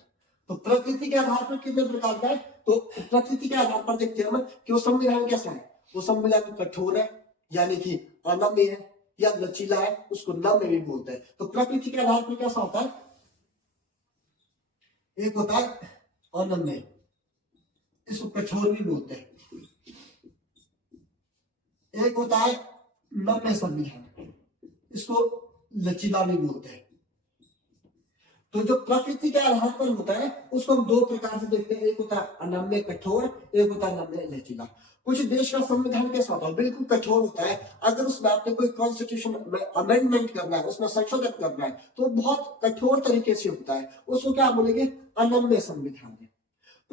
तो प्रकृति के आधार पर कितने प्रकार का है, तो प्रकृति के आधार पर देखते हैं हम कि वो संविधान कैसा है। वो संविधान कठोर है, यानी कि अनम्य है, या लचीला है, उसको नम्य भी बोलते हैं। तो प्रकृति के आधार पर कैसा होता है, एक होता है अनम्य, इसको कठोर भी बोलते हैं। एक होता है नम्य संविधान, इसको लचीला भी बोलते हैं। तो जो प्रकृति के आधार पर होता है उसको हम दो प्रकार से देखते हैं, एक होता है अनम्य कठोर, एक होता है नम्य लचीला। कुछ देश का संविधान कैसा होता है, बिल्कुल कठोर होता है। अगर उसमें आपने कोई कॉन्स्टिट्यूशन में अमेंडमेंट करना है, उसमें संशोधन करना है, तो बहुत कठोर तरीके से होता है, उसको क्या बोलेंगे, अनम्य संविधान है।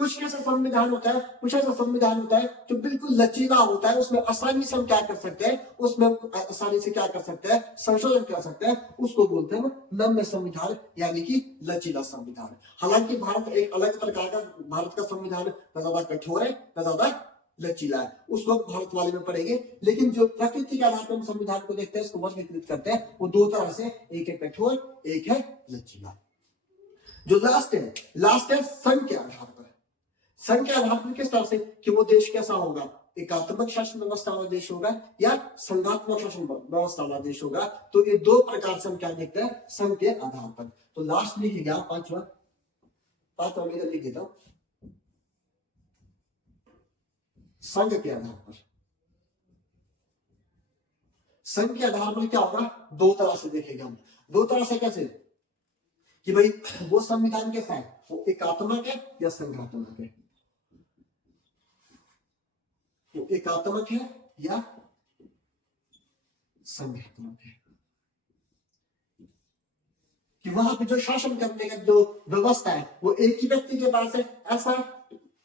कुछ ऐसा संविधान होता है, कुछ ऐसा संविधान होता है जो बिल्कुल लचीला होता है, उसमें आसानी से हम क्या कर सकते हैं, उसमें आसानी से क्या कर सकते हैं, संशोधन कर सकते हैं, उसको बोलते हैं नम्य संविधान यानी कि लचीला संविधान। हालांकि भारत एक अलग प्रकार का, भारत का संविधान न ज्यादा कठोर है न ज्यादा लचीला है, उस वक्त भारत वाले में पड़ेंगे। लेकिन जो प्रकृति के आधार पर हम संविधान को देखते हैं, उसको वर्गीकृत करते हैं, वो दो तरह से, एक है कठोर, एक है लचीला। जो लास्ट है संघ के आधार पर। संघ के आधार पर किस तरह से कि वो देश कैसा होगा, एकात्मक शासन व्यवस्था वाला देश होगा या संघात्मक शासन व्यवस्था वाला देश होगा। तो ये दो प्रकार से हम क्या देखते हैं, संघ के आधार पर। तो लास्ट लिखेगा पांचवा में लिख देता हूं, संघ के आधार पर। संघ के आधार पर क्या होगा, दो तरह से देखेंगे हम। दो तरह से कैसे कि भाई वो संविधान कैसा है, वो एकात्मक है या संघात्मक है, वो एकात्मक है या संघात्मक है। कि वहां पे जो शासन करने का जो व्यवस्था है वो एक ही व्यक्ति के पास है, ऐसा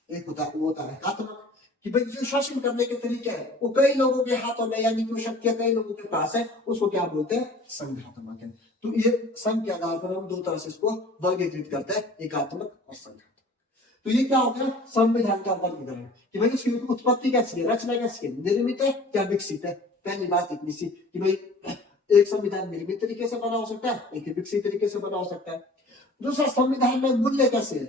एक होता है, वो होता है एकात्मक। कि भाई जो शासन करने के तरीके हैं वो कई लोगों के हाथों में, यानी कि शक्तियां कई लोगों के पास है, उसको क्या बोलते हैं, संघात्मक है। तो ये संघ के आधार पर हम दो तरह से इसको वर्गीकृत करते हैं, एकात्मक और संघात्मक। तो ये क्या हो गया, संविधान का वर्गीकरण कि भाई उसकी उत्पत्ति कैसी है, रचना कैसी है, निर्मित है या विकसित है। पहली बात इतनी सी कि भाई एक संविधान निर्मित तरीके से बना हो सकता है, एक विकसित तरीके से बना हो सकता है। दूसरा, संविधान में मूल्य कैसे है,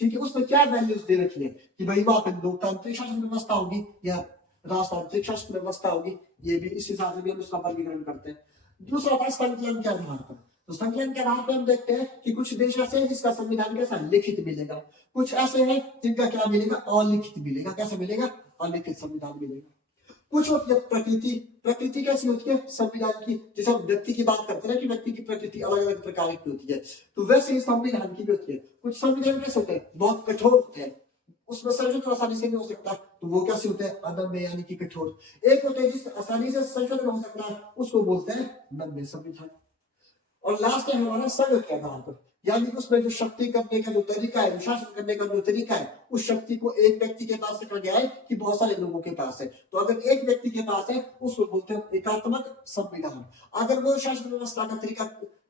ठीक है, उसमें क्या वैल्यूज दे रखी है कि भाई वहां पर लोकतांत्रिक शासन व्यवस्था होगी या राजतांत्रिक शासन व्यवस्था होगी, ये भी इस हिसाब से भी हम उसका वर्गीकरण करते हैं। दूसरा था संकलन के आधार पर। तो संकलन के आधार पर हम देखते हैं कि कुछ देश ऐसे हैं जिसका संविधान कैसा लिखित मिलेगा, कुछ ऐसे हैं जिनका क्या मिलेगा, अलिखित मिलेगा। कैसा मिलेगा, अलिखित संविधान मिलेगा। कुछ होती है प्रकृति कैसी होती है संविधान की, जैसे हम व्यक्ति की बात करते हैं ना कि व्यक्ति की प्रकृति अलग अलग प्रकार की होती है, तो वैसे ही संविधान की भी होती है। कुछ संविधान कैसे होते हैं, बहुत कठोर होते हैं, उसमें संशोधन आसानी से नहीं हो सकता, तो वो कैसे होते हैं, अनम्य यानी कि कठोर। एक होते हैं जिससे आसानी से संशोधन हो सकता है, उसको बोलते हैं नम्य संविधान। और लास्ट है हमारा संघ के आधार पर, यानी कि उसमें जो शक्ति करने का जो तरीका है, शासन करने का जो तरीका है, उस शक्ति को एक व्यक्ति के पास रखा गया है कि बहुत सारे लोगों के पास है। तो अगर एक व्यक्ति के पास है उसको बोलते हैं एकात्मक संविधान। अगर वो शासन व्यवस्था का तरीका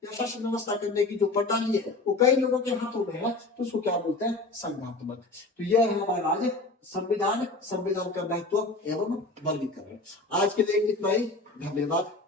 या शासन व्यवस्था करने की जो प्रणाली है वो कई लोगों के हाथों में है, तो उसको क्या बोलते हैं, संघात्मक। तो यह है हमारा आज संविधान का महत्व एवं वर्गीकरण। आज के लिए इतना ही, धन्यवाद।